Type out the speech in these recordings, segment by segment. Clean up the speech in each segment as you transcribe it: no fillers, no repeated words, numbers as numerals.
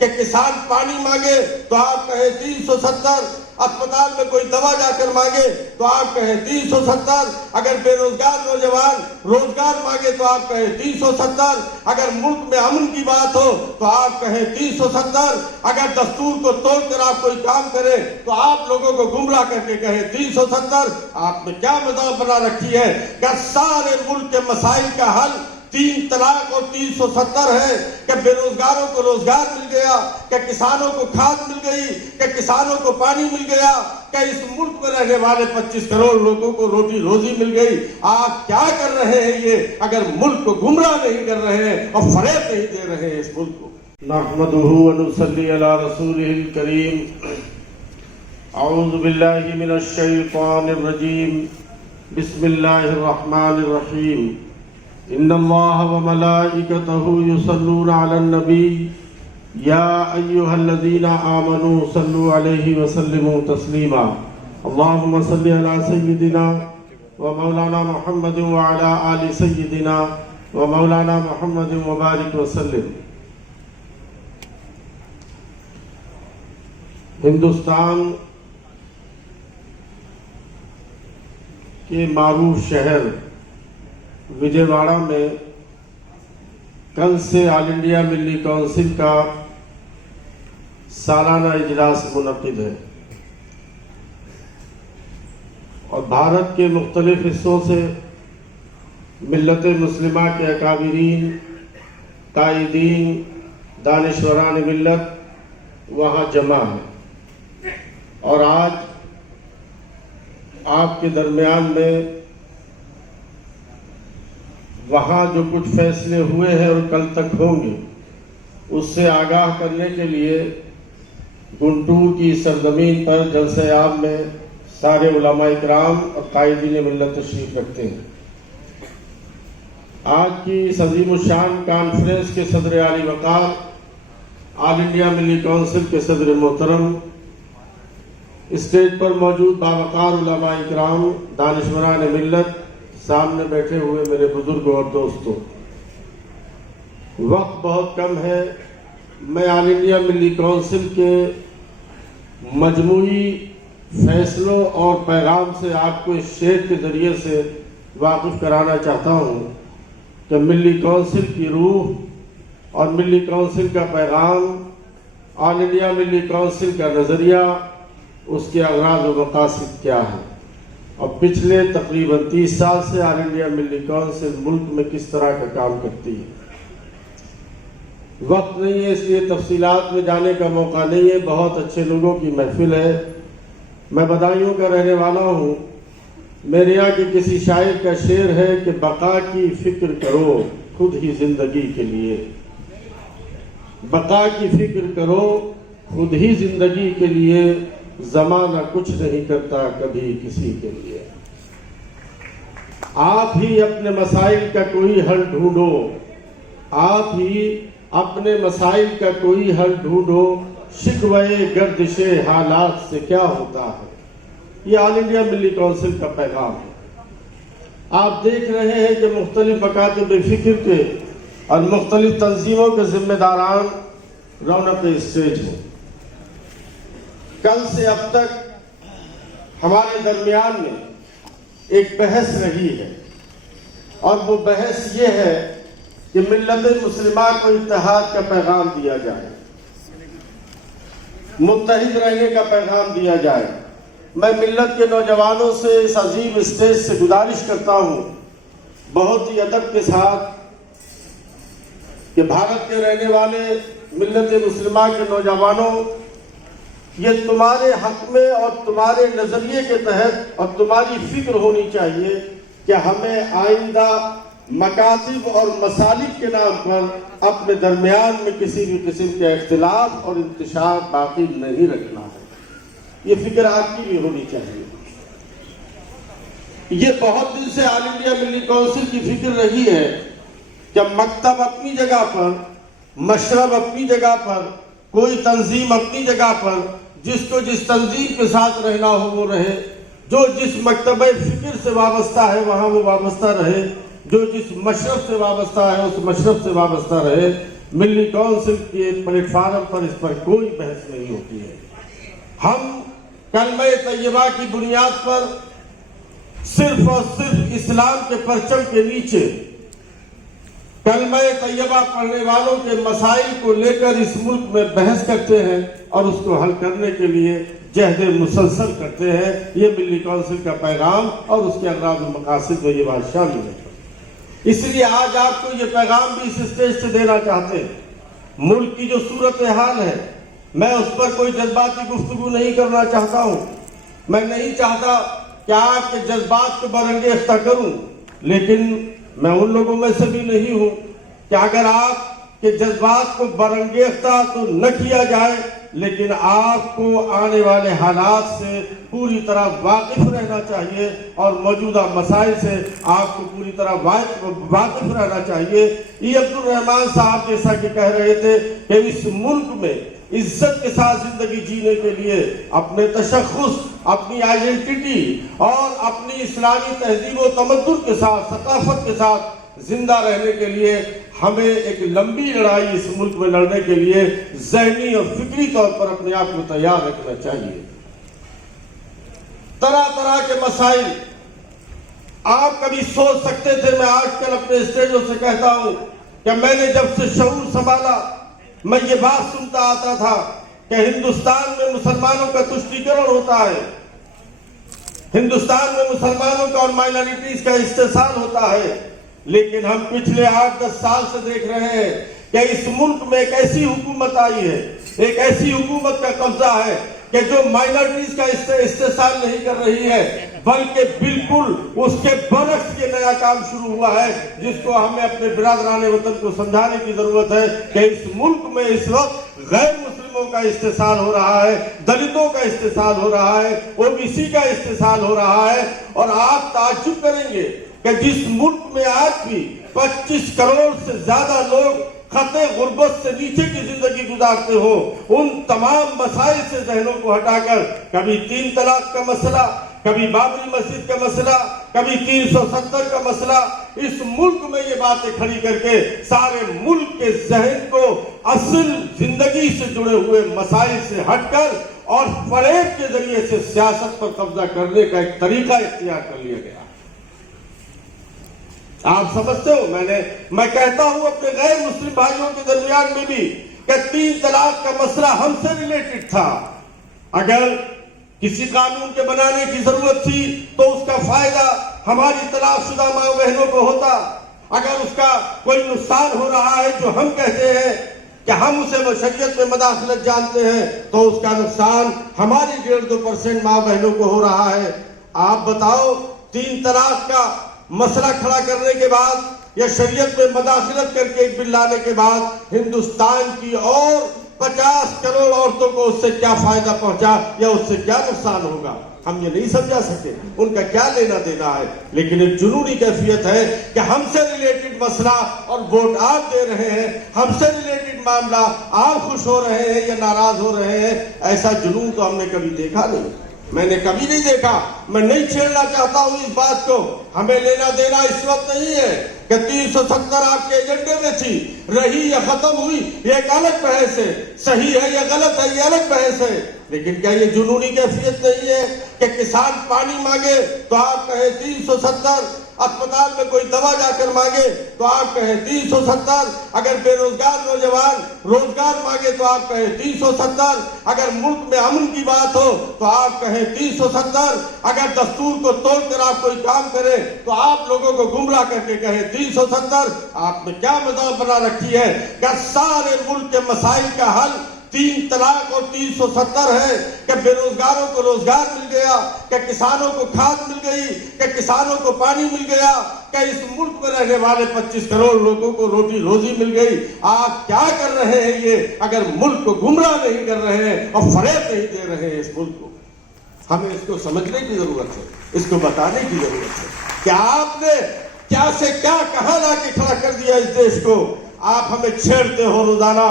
کہ کسان پانی مانگے تو آپ کہیں 370، اسپتال میں کوئی دوا جا کر مانگے تو آپ کہیں 370، اگر بے روزگار نوجوان روزگار مانگے تو آپ کہیں 370، اگر ملک میں امن کی بات ہو تو آپ کہیں 370، اگر دستور کو توڑ کر آپ کوئی کام کریں تو آپ لوگوں کو گمراہ کر کے کہیں 370۔ آپ نے کیا مذاق بنا رکھی ہے کہ سارے ملک کے مسائل کا حل 3 طلاق اور 370 ہے، کہ بے روزگاروں کو روزگار مل گیا، کہ کسانوں کو کھاد مل گئی، کہ کسانوں کو پانی مل گیا، کہ اس ملک میں رہنے والے 25 کروڑ لوگوں کو روٹی روزی مل گئی۔ آپ کیا کر رہے ہیں یہ اگر ملک کو گمراہ نہیں کر رہے ہیں اور فریب نہیں دے رہے ہیں اس ملک کو؟ نحمدہ ونصلی علی رسولہ الکریم۔ اعوذ باللہ من الشیطان الرجیم، بسم اللہ الرحمن الرحیم۔ ان اللہ وملائکتہ یصلون علی النبی یا ایہا الذین آمنوا صلوا علیہ وسلموا تسلیما۔ اللہم صل علی سیدنا ومولانا محمد وعلی آل سیدنا ومولانا محمد وبارک وسلم۔ ہندوستان کے معروف شہر وجے واڑہ میں کل سے آل انڈیا ملی کونسل کا سالانہ اجلاس منعقد ہے، اور بھارت کے مختلف حصوں سے ملت مسلمہ کے اکابرین، قائدین، دانشوران ملت وہاں جمع ہیں، اور آج آپ کے درمیان میں وہاں جو کچھ فیصلے ہوئے ہیں اور کل تک ہوں گے اس سے آگاہ کرنے کے لیے گنٹور کی سرزمین پر جلسہ عام میں سارے علماء اکرام اور قائدین ملت تشریف رکھتے ہیں۔ آج کی اس عظیم الشان کانفرنس کے صدر عالی وقار، آل انڈیا ملی کونسل کے صدر محترم، اسٹیج پر موجود باوقار علماء اکرام، دانشوران ملت، سامنے بیٹھے ہوئے میرے بزرگوں اور دوستوں، وقت بہت کم ہے۔ میں آل انڈیا ملی کونسل کے مجموعی فیصلوں اور پیغام سے آپ کو اس شعر کے ذریعے سے واقف کرانا چاہتا ہوں کہ ملی کونسل کی روح اور ملی کونسل کا پیغام، آل انڈیا ملی کونسل کا نظریہ، اس کے اغراض و مقاصد کیا ہے، اور پچھلے تقریباً 30 سال سے آل انڈیا ملی کونسل ملک میں کس طرح کا کام کرتی ہے۔ وقت نہیں ہے اس لیے تفصیلات میں جانے کا موقع نہیں ہے، بہت اچھے لوگوں کی محفل ہے، میں بدایوں کا رہنے والا ہوں۔ میرے یہاں کے کسی شاعر کا شعر ہے کہ بقا کی فکر کرو خود ہی زندگی کے لیے، بقا کی فکر کرو خود ہی زندگی کے لیے، زمانہ کچھ نہیں کرتا کبھی کسی کے لیے۔ آپ ہی اپنے مسائل کا کوئی حل ڈھونڈو، آپ ہی اپنے مسائل کا کوئی حل ڈھونڈو، شکوے گردش حالات سے کیا ہوتا ہے۔ یہ آل انڈیا ملی کونسل کا پیغام ہے۔ آپ دیکھ رہے ہیں کہ مختلف مکاتب فکر کے اور مختلف تنظیموں کے ذمہ داران رونق اسٹیج ہیں۔ کل سے اب تک ہمارے درمیان میں ایک بحث رہی ہے، اور وہ بحث یہ ہے کہ ملت مسلمہ کو اتحاد کا پیغام دیا جائے، متحد رہنے کا پیغام دیا جائے۔ میں ملت کے نوجوانوں سے اس عظیم اسٹیج سے گزارش کرتا ہوں بہت ہی ادب کے ساتھ کہ بھارت کے رہنے والے ملت مسلمہ کے نوجوانوں، یہ تمہارے حق میں اور تمہارے نظریے کے تحت اور تمہاری فکر ہونی چاہیے کہ ہمیں آئندہ مکاتب اور مسالک کے نام پر اپنے درمیان میں کسی بھی قسم کے اختلاف اور انتشار باقی نہیں رکھنا ہے۔ یہ فکر آپ کی بھی ہونی چاہیے۔ یہ بہت دن سے آل انڈیا ملی کونسل کی فکر رہی ہے کہ مکتب اپنی جگہ پر، مشرب اپنی جگہ پر، کوئی تنظیم اپنی جگہ پر، جس کو جس تنظیم کے ساتھ رہنا ہو وہ رہے، جو جس مکتبہ فکر سے وابستہ ہے وہاں وہ وابستہ رہے، جو جس مشرب سے وابستہ ہے اس مشرب سے وابستہ رہے، ملی کونسل کے پلیٹ فارم پر اس پر کوئی بحث نہیں ہوتی ہے. ہم کلمہ طیبہ کی بنیاد پر صرف اور صرف اسلام کے پرچم کے نیچے کلمہ طیبہ پڑھنے والوں کے مسائل کو لے کر اس ملک میں بحث کرتے ہیں اور اس کو حل کرنے کے لیے جہد مسلسل کرتے ہیں. یہ ملی کونسل کا پیغام اور اس کے اغراض و مقاصد میں یہ بات شامل ہے. اس لیے آج آپ کو یہ پیغام بھی اس اسٹیج سے دینا چاہتے ہیں. ملک کی جو صورتحال ہے میں اس پر کوئی جذباتی گفتگو نہیں کرنا چاہتا ہوں. میں نہیں چاہتا کہ آپ کے جذبات کو برانگیختہ کروں، لیکن میں ان لوگوں میں سے بھی نہیں ہوں کہ اگر آپ کے جذبات کو برانگیختہ تو نہ کیا جائے، لیکن آپ کو آنے والے حالات سے پوری طرح واقف رہنا چاہیے اور موجودہ مسائل سے آپ کو پوری طرح واقف رہنا چاہیے. یہ عبد الرحمان صاحب جیسا کہ کہہ رہے تھے کہ اس ملک میں عزت کے ساتھ زندگی جینے کے لیے اپنے تشخص، اپنی آئیڈینٹی اور اپنی اسلامی تہذیب و تمدن کے ساتھ، ثقافت کے ساتھ زندہ رہنے کے لیے ہمیں ایک لمبی لڑائی اس ملک میں لڑنے کے لیے ذہنی اور فکری طور پر اپنے آپ کو تیار رکھنا چاہیے. طرح طرح کے مسائل آپ کبھی سوچ سکتے تھے. میں آج کل اپنے اسٹیجوں سے کہتا ہوں کہ میں نے جب سے شعور سنبھالا میں یہ بات سنتا آتا تھا کہ ہندوستان میں مسلمانوں کا تشدد ہوتا ہے، ہندوستان میں مسلمانوں کا اور مائنارٹیز کا استحصال ہوتا ہے. لیکن ہم پچھلے 8-10 سال سے دیکھ رہے ہیں کہ اس ملک میں ایک ایسی حکومت آئی ہے، ایک ایسی حکومت کا قبضہ ہے کہ جو مائنارٹیز کا استحصال نہیں کر رہی ہے، بلکہ بالکل اس کے برعکس یہ نیا کام شروع ہوا ہے جس کو ہمیں اپنے برادران وطن کو سمجھانے کی ضرورت ہے کہ اس ملک میں اس وقت غیر مسلموں کا استحصال ہو رہا ہے، دلتوں کا استحصال ہو رہا ہے، OBC کا استحصال ہو رہا ہے. اور آپ تعجب کریں گے کہ جس ملک میں آج بھی 25 کروڑ سے زیادہ لوگ خطے غربت سے نیچے کی زندگی گزارتے ہو، ان تمام مسائل سے ذہنوں کو ہٹا کر کبھی 3 طلاق کا مسئلہ، کبھی بابری مسجد کا مسئلہ، کبھی 370 کا مسئلہ، اس ملک میں یہ باتیں کھڑی کر کے سارے ملک کے ذہن کو اصل زندگی سے جڑے ہوئے مسائل سے ہٹ کر اور فریب کے ذریعے سے سیاست پر قبضہ کرنے کا ایک طریقہ اختیار کر لیا گیا. آپ سمجھتے ہو، میں کہتا ہوں اپنے غیر مسلم بھائیوں کے درمیان میں بھی کہ 3 طلاق کا مسئلہ ہم سے ریلیٹڈ تھا. اگر کسی قانون کے بنانے کی ضرورت تھی تو اس کا فائدہ ہماری طلاق شدہ ماں بہنوں کو ہوتا. اگر اس کا کوئی نقصان ہو رہا ہے جو ہم کہتے ہیں کہ ہم اسے شریعت میں مداخلت جانتے ہیں، تو اس کا نقصان ہماری 1.5-2% ماں بہنوں کو ہو رہا ہے. آپ بتاؤ 3 طلاق کا مسئلہ کھڑا کرنے کے بعد یا شریعت میں مداخلت کر کے ایک بل لانے کے بعد ہندوستان کی اور 50 کروڑ عورتوں کو اس سے کیا فائدہ پہنچا یا اس سے کیا نقصان ہوگا؟ ہم یہ نہیں سمجھا سکے ان کا کیا لینا دینا ہے. لیکن ایک جنونی کیفیت ہے کہ ہم سے ریلیٹڈ مسئلہ اور ووٹ آپ دے رہے ہیں، ہم سے ریلیٹڈ معاملہ آپ خوش ہو رہے ہیں یا ناراض ہو رہے ہیں. ایسا جنون تو ہم نے کبھی دیکھا نہیں، میں نے کبھی نہیں دیکھا. میں نہیں چھیڑنا چاہتا ہوں اس بات کو. ہمیں لینا دینا اس وقت نہیں ہے کہ 370 آپ کے ایجنڈے میں تھی، رہی یا ختم ہوئی یہ ایک الگ بحث ہے، صحیح ہے یا غلط ہے یہ الگ بحث ہے. لیکن کیا یہ جنونی کیفیت نہیں ہے کہ کسان پانی مانگے تو آپ کہیں 370، اسپتال میں کوئی دوا جا کر مانگے تو آپ کہیں 370، اگر بے روزگار نوجوان روزگار مانگے تو آپ کہیں 370، اگر ملک میں امن کی بات ہو تو آپ کہیں 370، اگر دستور کو توڑ کر آپ کوئی کام کرے تو آپ لوگوں کو گمراہ کر کے کہیں 370. آپ نے کیا مذاق بنا رکھی ہے کہ سارے ملک کے مسائل کا حل 3 طلاق اور 370 ہے کہ بے روزگاروں کو روزگار مل گیا، کہ کسانوں کو کھاد مل گئی، کہ کسانوں کو پانی مل گیا، کہ اس ملک میں رہنے والے 25 کروڑ لوگوں کو روٹی روزی مل گئی. آپ کیا کر رہے ہیں یہ اگر ملک کو گمراہ نہیں کر رہے ہیں اور فریب نہیں دے رہے ہیں اس ملک کو؟ ہمیں اس کو سمجھنے کی ضرورت ہے، اس کو بتانے کی ضرورت ہے کہ آپ نے کیا سے کیا کہاں لا کے کھڑا کر دیا اس دیش کو. آپ ہمیں چھیڑتے ہو روزانہ.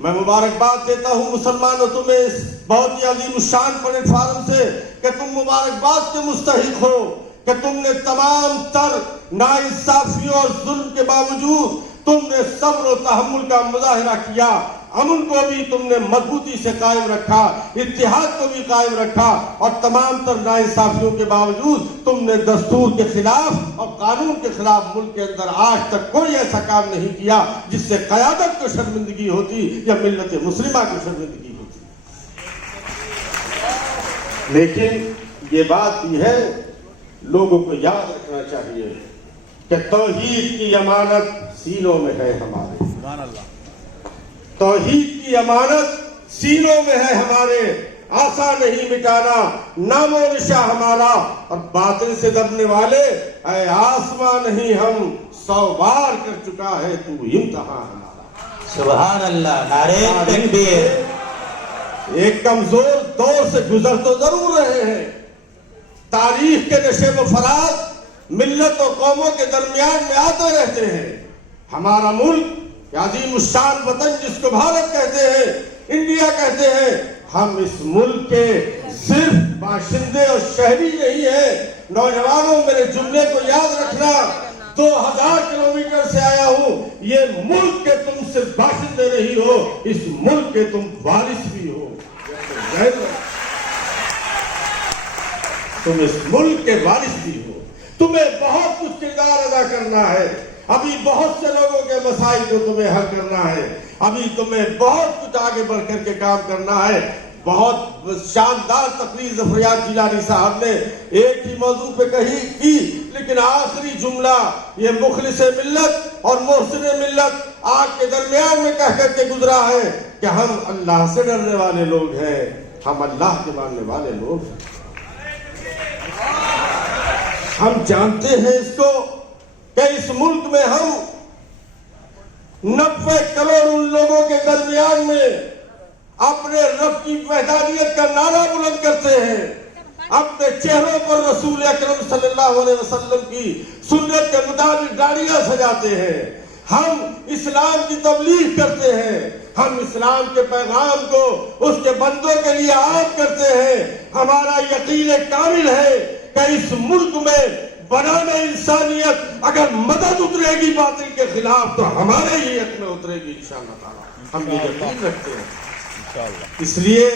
میں مبارکباد دیتا ہوں مسلمانوں تمہیں اس بہت ہی عظیم الشان پلیٹ فارم سے کہ تم مبارکباد کے مستحق ہو کہ تم نے تمام تر ناانصافیوں اور ظلم کے باوجود تم نے صبر و تحمل کا مظاہرہ کیا، امن کو بھی تم نے مضبوطی سے قائم رکھا، اتحاد کو بھی قائم رکھا، اور تمام تر ناانصافیوں کے باوجود تم نے دستور کے خلاف اور قانون کے خلاف ملک کے اندر آج تک کوئی ایسا کام نہیں کیا جس سے قیادت کو شرمندگی ہوتی یا ملت مسلمہ کو شرمندگی ہوتی۔ لیکن یہ بات بھی ہے، لوگوں کو یاد رکھنا چاہیے کہ توحید کی امانت سینوں میں ہے ہمارے، توحید کی امانت سینوں میں ہے ہمارے، آسان نہیں مٹانا نام و نشاں ہمارا، اور باطل سے دبنے والے اے آسمان نہیں ہم 100 بار کر چکا ہے تو امتحان ہمارا۔ سبحان اللہ، نعرہ تکبیر۔ ایک کمزور دور سے گزر تو ضرور رہے ہیں، تاریخ کے نشیب و فراز ملت اور قوموں کے درمیان میں آتے رہتے ہیں۔ ہمارا ملک عظیم الشان وطن جس کو بھارت کہتے ہیں، انڈیا کہتے ہیں، ہم اس ملک کے صرف باشندے اور شہری نہیں ہیں۔ نوجوانوں میرے جملے کو یاد رکھنا، 2000 کلومیٹر سے آیا ہوں، یہ ملک کے تم صرف باشندے نہیں ہو، اس ملک کے تم وارث بھی ہو، تم اس ملک کے وارث بھی ہو، تمہیں بہت کچھ کردار ادا کرنا ہے، ابھی بہت سے لوگوں کے مسائل کو تمہیں حل کرنا ہے، ابھی تمہیں بہت کچھ آگے بڑھ کر کے کام کرنا ہے۔ بہت شاندار تقریر ظفریات جیلانی صاحب نے ایک ہی موضوع پہ کی، لیکن آخری جملہ یہ مخلص ملت اور محسن ملت آگ کے درمیان میں کہہ کر کے گزرا ہے کہ ہم اللہ سے ڈرنے والے لوگ ہیں، ہم اللہ کے ماننے والے لوگ ہیں۔ ہم جانتے ہیں اس کو کہ اس ملک میں ہم 90 کروڑ ان لوگوں کے درمیان میں اپنے رب کی وحدانیت کا نعرہ بلند کرتے ہیں، اپنے چہروں پر رسول اکرم صلی اللہ علیہ وسلم کی سنت کے مطابق داڑیاں سجاتے ہیں، ہم اسلام کی تبلیغ کرتے ہیں، ہم اسلام کے پیغام کو اس کے بندوں کے لیے عام کرتے ہیں۔ ہمارا یقین کامل ہے کہ اس ملک میں بنانے انسانیت اگر مدد اترے گی باطل کے خلاف تو ہمارے ہی حق میں اترے گی انشاءاللہ تعالی، ہم یہ یقین رکھتے ہیں۔ اس لیے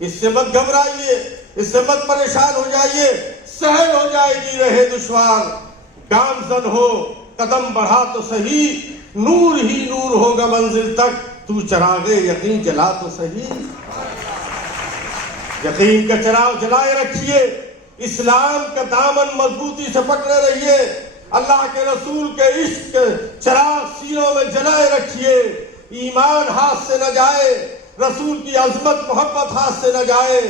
اس سے مت گھبرائیے، اس سے مت پریشان ہو جائیے، سہل ہو جائے گی رہے دشوار، گامزن ہو قدم بڑھا تو صحیح، نور ہی نور ہوگا منزل تک، تو چراغ یقین جلا تو صحیح۔ یقین کا چراغ جلائے رکھیے، اسلام کا دامن مضبوطی سے پکڑے رہیے، اللہ کے رسول کے عشق کے چراغ سینوں میں جلائے رکھیے، ایمان ہاتھ سے نہ جائے، رسول کی عظمت محبت ہاتھ سے نہ جائے،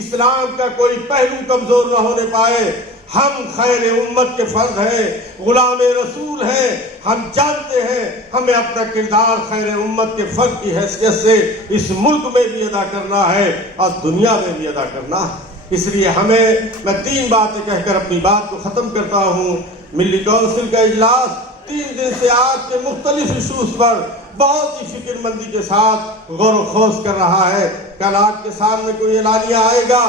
اسلام کا کوئی پہلو کمزور نہ ہونے پائے۔ ہم خیر امت کے فرد ہیں، غلام رسول ہیں، ہم جانتے ہیں ہمیں اپنا کردار خیر امت کے فرد کی حیثیت سے اس ملک میں بھی ادا کرنا ہے اور دنیا میں بھی ادا کرنا ہے۔ اس لیے میں 3 باتیں کہہ کر اپنی بات کو ختم کرتا ہوں۔ ملی کونسل کا اجلاس 3 دن سے آج کے مختلف ایشوز پر بہت ہی فکر مندی کے ساتھ غور و خوض کر رہا ہے۔ کل آپ کے سامنے کوئی اعلانیہ آئے گا،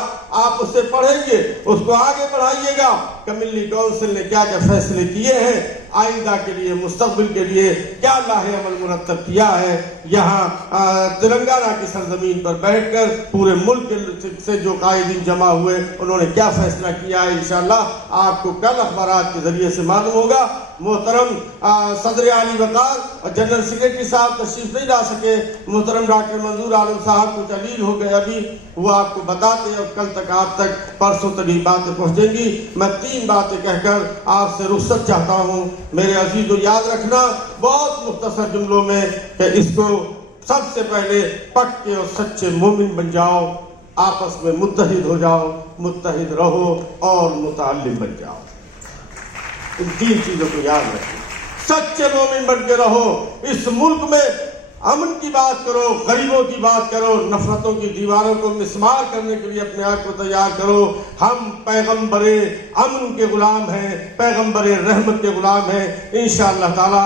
آپ اسے پڑھیں گے، اس کو آگے بڑھائیے گا کہ ملی کونسل نے کیا کیا فیصلے کیے ہیں، آئندہ کے لیے، مستقبل کے لیے کیا لاہ عمل مرتب کیا ہے۔ یہاں تلنگانہ کی سرزمین پر بیٹھ کر پورے ملک سے جو قائدین جمع ہوئے انہوں نے کیا فیصلہ کیا ہے، انشاءاللہ آپ کو کل اخبارات کے ذریعے سے معلوم ہوگا۔ محترم صدر عالی وقار اور جنرل سیکرٹری صاحب تشریف نہیں لا سکے، محترم ڈاکٹر منظور عالم صاحب کو تعلیل ہو گئے، ابھی وہ آپ کو بتاتے ہیں، کل تک آپ تک پرسوں تک یہ باتیں پہنچیں گی۔ میں 3 باتیں کہہ کر آپ سے رخصت چاہتا ہوں میرے عزیزو، یاد رکھنا بہت مختصر جملوں میں کہ اس کو سب سے پہلے پکے اور سچے مومن بن جاؤ، آپس میں متحد ہو جاؤ، متحد رہو اور متعلم بن جاؤ۔ ان 3 چیزوں کو یاد رکھیں، سچے مومن بن کے رہو، اس ملک میں امن کی بات کرو، غریبوں کی بات کرو، نفرتوں کی دیواروں کو مسمار کرنے کے لیے اپنے آپ کو تیار کرو۔ ہم پیغمبر امن کے غلام ہیں، پیغمبر رحمت کے غلام ہیں، انشاءاللہ تعالی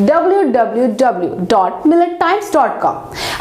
www.millettimes.com।